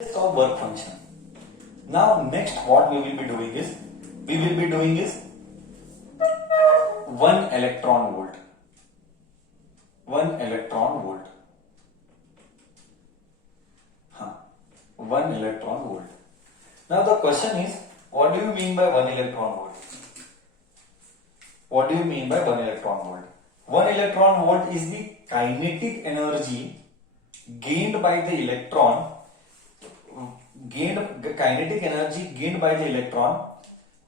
of work function. Now next what we will be doing is 1 electron volt. 1 electron volt. 1 electron volt. Now the question is, what do you mean by 1 electron volt? What do you mean by 1 electron volt? 1 electron volt is the kinetic energy gained by the electron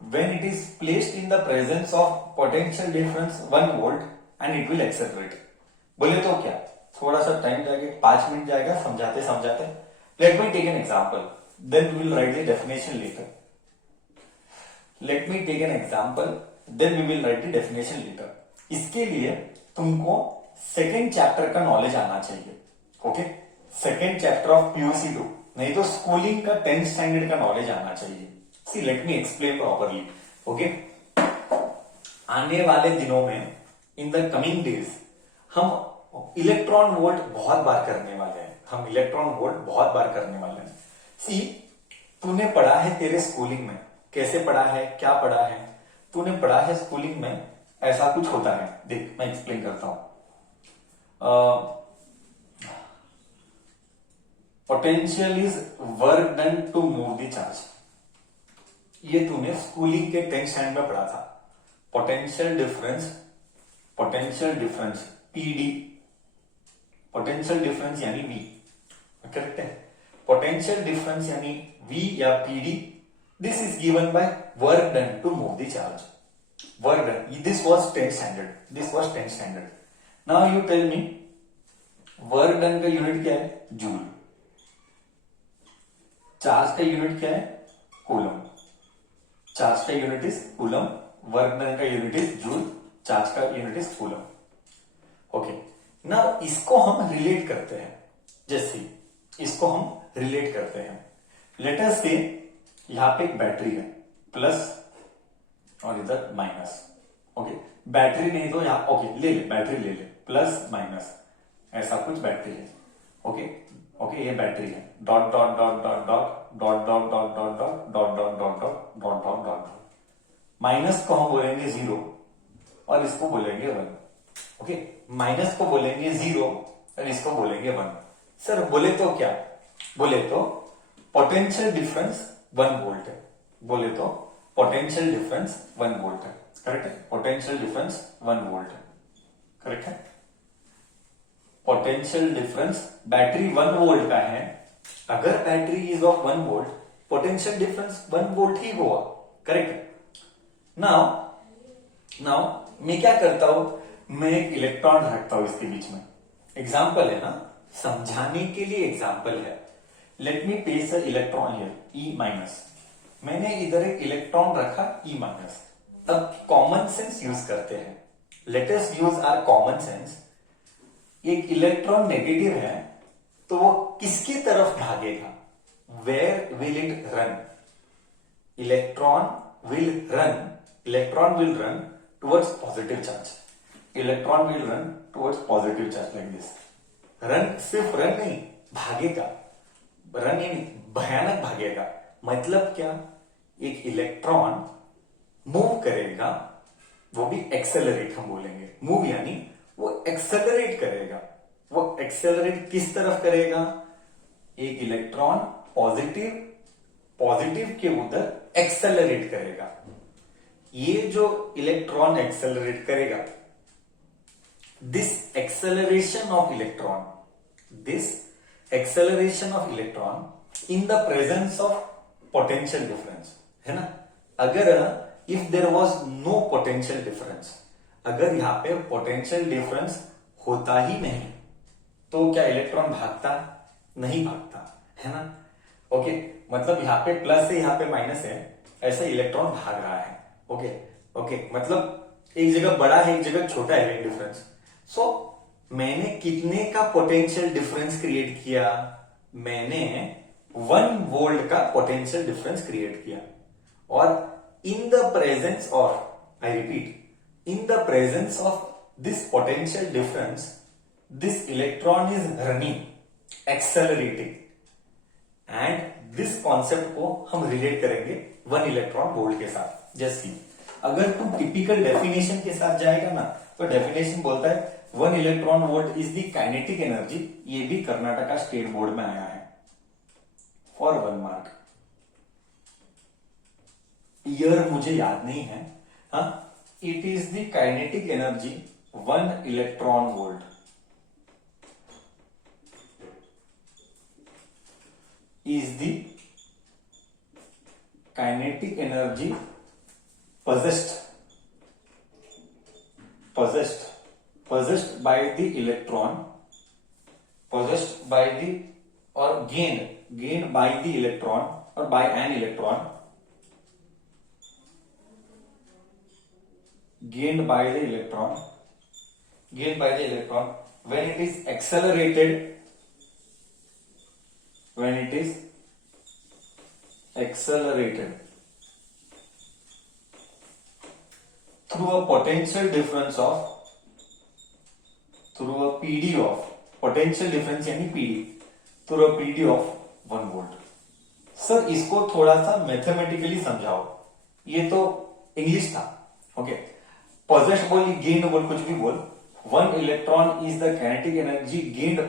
when it is placed in the presence of potential difference 1 volt and it will accelerate. बोले तो क्या, थोड़ा सा time जाएगा, 5 minute जाएगा समझाते समझाते. Let me take an example, then we will write the definition later. Let me take an example, then we will write the definition later. इसके लिए तुमको सेकेंड चैप्टर का नॉलेज आना चाहिए. Okay, second chapter of PUC 2, नहीं तो schooling का 10th standard का नॉलेज आना चाहिए. See let me explain properly. Okay, आने वाले दिनों में इन द कमिंग डेज हम इलेक्ट्रॉन वोल्ट बहुत बार करने वाले हैं. सी तूने पढ़ा है तेरे स्कूलिंग में, कैसे पढ़ा है, क्या पढ़ा है, तूने पढ़ा है स्कूलिंग में ऐसा कुछ होता है. देख मैं एक्सप्लेन करता हूं. Potential is work done to move the charge. ये तूने स्कूलिंग के 10th स्टैंडर्ड में पढ़ा था. Potential difference PD, potential difference यानी वी, करेक्ट है. पोटेंशियल डिफरेंस यानी वी या PD, this is given by work done to move the charge. Work done, this was 10th standard. Now you tell me, work done का unit क्या है? Joule. Charge का unit क्या है? Coulomb. Charge का unit is coulomb, work done का unit is joule, charge का unit is coulomb. Okay, ना इसको हम रिलेट करते हैं. जैसे इसको हम रिलेट करते हैं, लेट अस से यहां पे एक बैटरी है प्लस और इधर माइनस. ओके, बैटरी नहीं तो यहां, ओके ले ले, बैटरी ले ले, प्लस माइनस ऐसा कुछ बैटरी है. ओके, ये बैटरी है. Dot dot dot dot dot dot dot dot dot dot dot dot dot dot dot dot dot. Minus को हम बोलेंगे 0 और इसको बोलेंगे 1. ओके, माइनस को बोलेंगे 0 और इसको बोलेंगे 1. सर बोले तो क्या, बोले तो पोटेंशियल डिफरेंस 1 वोल्ट है. बोले तो पोटेंशियल डिफरेंस 1 वोल्ट है. करेक्ट है, पोटेंशियल डिफरेंस 1 वोल्ट है. करेक्ट है. पोटेंशियल डिफरेंस बैटरी 1 वोल्ट का है. अगर battery is of 1 volt, potential difference 1 volt ही हुआ. करेक्ट है. नाउ मैं क्या करता हूं, मैं एक इलेक्ट्रॉन रखता हूं इसके बीच में. एग्जाम्पल है ना, समझाने के लिए एग्जाम्पल है. Let me place a electron here, e minus. मैंने इधर एक इलेक्ट्रॉन रखा ई माइनस. अब कॉमन सेंस यूज करते हैं. Let us use our common sense. एक इलेक्ट्रॉन नेगेटिव है तो वो किसकी तरफ भागेगा? Where will it run? Electron will run towards positive charge. Electron will run towards positive charge like this. Run, सिर्फ रन नहीं, भागेगा. रन यानी भयानक भागेगा. मतलब क्या, एक इलेक्ट्रॉन मूव करेगा, वो भी एक्सेलरेट हम बोलेंगे. मूव यानी वो एक्सेलरेट करेगा. वो एक्सेलरेट किस तरफ करेगा? एक इलेक्ट्रॉन पॉजिटिव के उधर एक्सेलरेट करेगा. ये जो इलेक्ट्रॉन एक्सेलरेट करेगा, this acceleration of electron in the presence of potential difference है ना. अगर if there was no potential difference, अगर यहां पे पोटेंशियल डिफरेंस होता ही नहीं तो क्या इलेक्ट्रॉन भागता? नहीं भागता, है ना. ओके, मतलब यहां पे प्लस है, यहां पे माइनस है, ऐसा इलेक्ट्रॉन भाग रहा है. ओके, मतलब एक जगह बड़ा है, एक जगह छोटा है डिफरेंस. सो मैंने कितने का पोटेंशियल डिफरेंस क्रिएट किया? मैंने 1 वोल्ट का पोटेंशियल डिफरेंस क्रिएट किया. और इन the presence of, I repeat, in the presence of this potential difference, this electron is running, accelerating. And this concept को हम रिलेट करेंगे 1 इलेक्ट्रॉन वोल्ट के साथ। जैसे अगर तुम टिपिकल डेफिनेशन के साथ जाएगा ना, तो डेफिनेशन बोलता है 1 electron volt is the kinetic energy. ये भी कर्नाटका स्टेट बोर्ड में आया है फॉर 1 मार्क। ईयर मुझे याद नहीं है। हाँ, it is the kinetic energy 1 electron volt is the kinetic energy possessed by the electron, possessed by the or gained by the electron or by an electron, gained by the electron when it is accelerated, through a potential difference of, through a PD of, potential difference यानी PD, through a PD of 1 volt। Sir इसको थोड़ा सा mathematically समझाओ। ये तो English था, okay. Possessed बोल, gained बोल, कुछ भी बोल। 1 electron is the kinetic energy gained,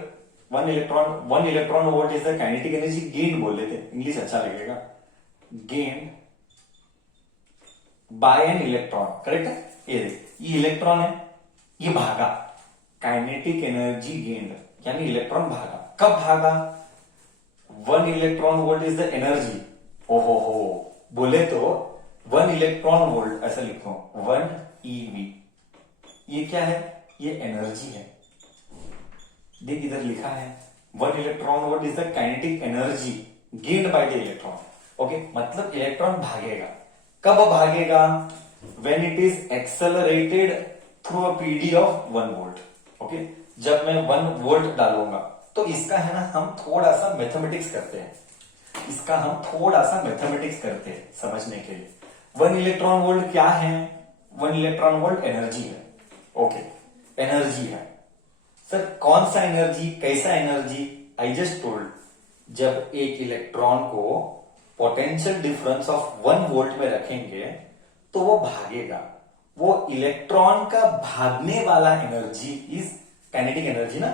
1 electron volt is the kinetic energy gained बोल लेते, इंग्लिश अच्छा लगेगा। Gained by an electron, correct है। ये देख, ये इलेक्ट्रॉन है, ये भागा, काइनेटिक एनर्जी गेन्ड यानी इलेक्ट्रॉन भागा। कब भागा? 1 electron volt is the energy. ओहो हो, बोले तो 1 इलेक्ट्रॉन वोल्ट ऐसा लिखो, 1 EV। ये क्या है? ये एनर्जी है। देख इधर लिखा है 1 electron volt is the kinetic energy gained by the electron. Okay, मतलब इलेक्ट्रॉन भागेगा। कब भागेगा? When it is accelerated through a PD of 1 volt. Okay, जब मैं 1 वोल्ट डालूंगा तो इसका है ना, हम थोड़ा सा मैथमेटिक्स करते हैं, समझने के लिए। 1 इलेक्ट्रॉन वोल्ट क्या है? 1 इलेक्ट्रॉन वोल्ट एनर्जी है। ओके, एनर्जी है। सर कौन सा एनर्जी, कैसा एनर्जी? आई जस्ट टोल्ड, जब एक इलेक्ट्रॉन को पोटेंशियल डिफरेंस ऑफ 1 वोल्ट में रखेंगे तो वो भागेगा। वो इलेक्ट्रॉन का भागने वाला एनर्जी इज काइनेटिक एनर्जी ना,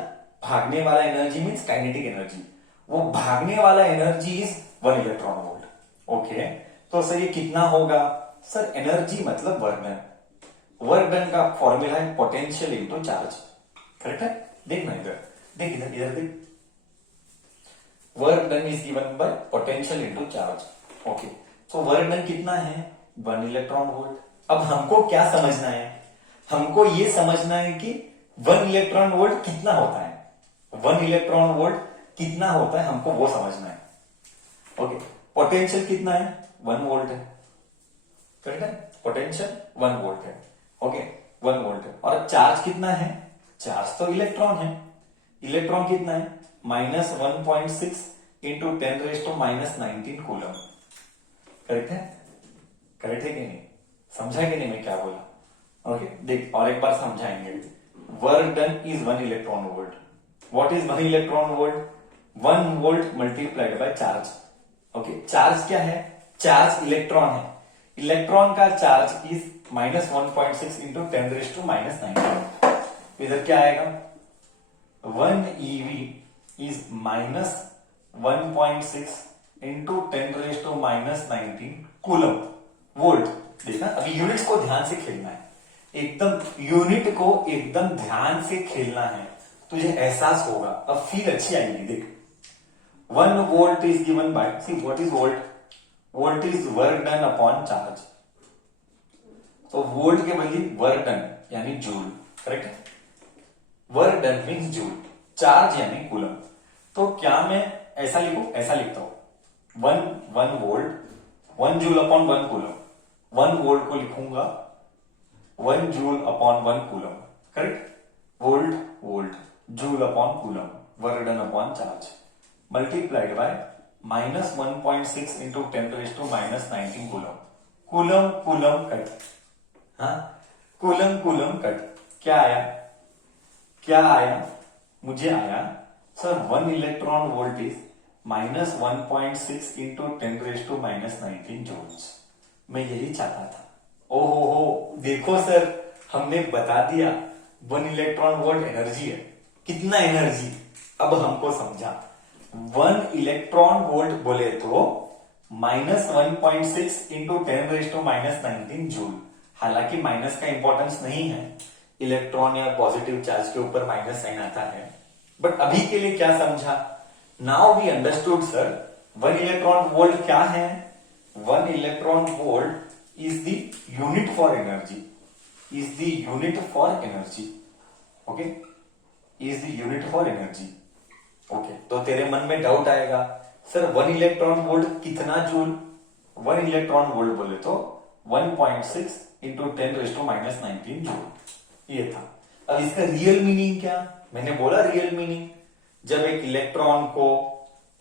भागने वाला एनर्जी मीन्स काइनेटिक एनर्जी। वो भागने वाला energy is 1 electron volt. Okay, तो सर ये कितना होगा? सर एनर्जी मतलब वर्क डन। वर्क डन का फॉर्मूला है पोटेंशियल इंटू चार्ज, करेक्ट है। देखना इधर, देख इधर देख, work done is given bye potential into charge. Okay, so work done कितना है? 1 इलेक्ट्रॉन वोल्ट। अब हमको क्या समझना है? हमको ये समझना है कि 1 इलेक्ट्रॉन वोल्ट कितना होता है। 1 इलेक्ट्रॉन वोल्ट कितना होता है, हमको वो समझना है। ओके, पोटेंशियल कितना है? 1 वोल्ट है, करेक्ट है। पोटेंशियल 1 वोल्ट है। ओके, 1 वोल्ट है। और चार्ज कितना है? चार्ज तो इलेक्ट्रॉन है। इलेक्ट्रॉन कितना है? -1.6 इंटू 10⁻⁻19 कूलम। करेक्ट है? करेक्ट है कि नहीं? समझा कि नहीं मैं क्या बोला? ओके, देख और एक बार समझाएंगे। Work done is 1 electron volt. What is 1 electron volt? 1 volt multiplied by charge. Okay, charge क्या है? चार्ज इलेक्ट्रॉन है। इलेक्ट्रॉन का चार्ज इज -1.6 इंटू 10⁻⁻19। इधर क्या आएगा? 1 EV is -1.6 into 10⁻⁻19 coulomb volt. देखना, अभी यूनिट्स को ध्यान से खेलना है, एकदम यूनिट को एकदम ध्यान से खेलना है, तुझे एहसास होगा, अब फील अच्छी आएगी। देख, 1 volt is given bye, see what is volt? Volt is work done upon charge. तो वोल्ट के बदले वर्क डन यानी जूल, करेक्ट है। Work done means joule, charge यानी कूलम। तो क्या मैं ऐसा लिखूं? ऐसा लिखता हूं 1 volt 1 joule upon 1 coulomb. 1 volt को लिखूंगा 1 joule upon 1 coulomb, correct. Volt joule upon coulomb, work done upon charge, multiplied by -1.6 into 10⁻⁻19 coulomb. Coulomb cut, हाँ, कूलम कट। क्या आया? मुझे आया sir 1 electron volt is -1.6 into 10⁻⁻19 joules. मैं यही चाहता था। ओहो हो, देखो सर, हमने बता दिया 1 इलेक्ट्रॉन वोल्ट एनर्जी है। कितना एनर्जी, अब हमको समझा। 1 इलेक्ट्रॉन वोल्ट बोले तो -1.6 इंटू 10⁻⁻19 जूल। हालांकि माइनस का इंपॉर्टेंस नहीं है, इलेक्ट्रॉन या पॉजिटिव चार्ज के ऊपर माइनस साइन आता है, बट अभी के लिए क्या समझा? Now we understood sir 1 electron volt क्या है। 1 electron volt is the unit for energy, is the unit for energy. Okay, is the unit for energy. Okay, तो तेरे मन में डाउट आएगा, सर 1 इलेक्ट्रॉन वोल्ट कितना जूल? 1 इलेक्ट्रॉन वोल्ट बोले तो 1.6 इंटू 10⁻⁻19 जूल। ये था। अब इसका रियल मीनिंग क्या? मैंने बोला रियल मीनिंग, जब एक इलेक्ट्रॉन को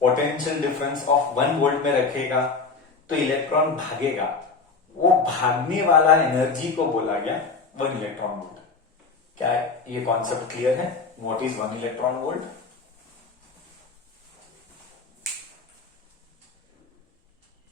पोटेंशियल डिफरेंस ऑफ 1 वोल्ट में रखेगा तो इलेक्ट्रॉन भागेगा, वो भागने वाला एनर्जी को बोला गया 1 इलेक्ट्रॉन वोल्ट। क्या ये कॉन्सेप्ट क्लियर है? What is 1 electron volt?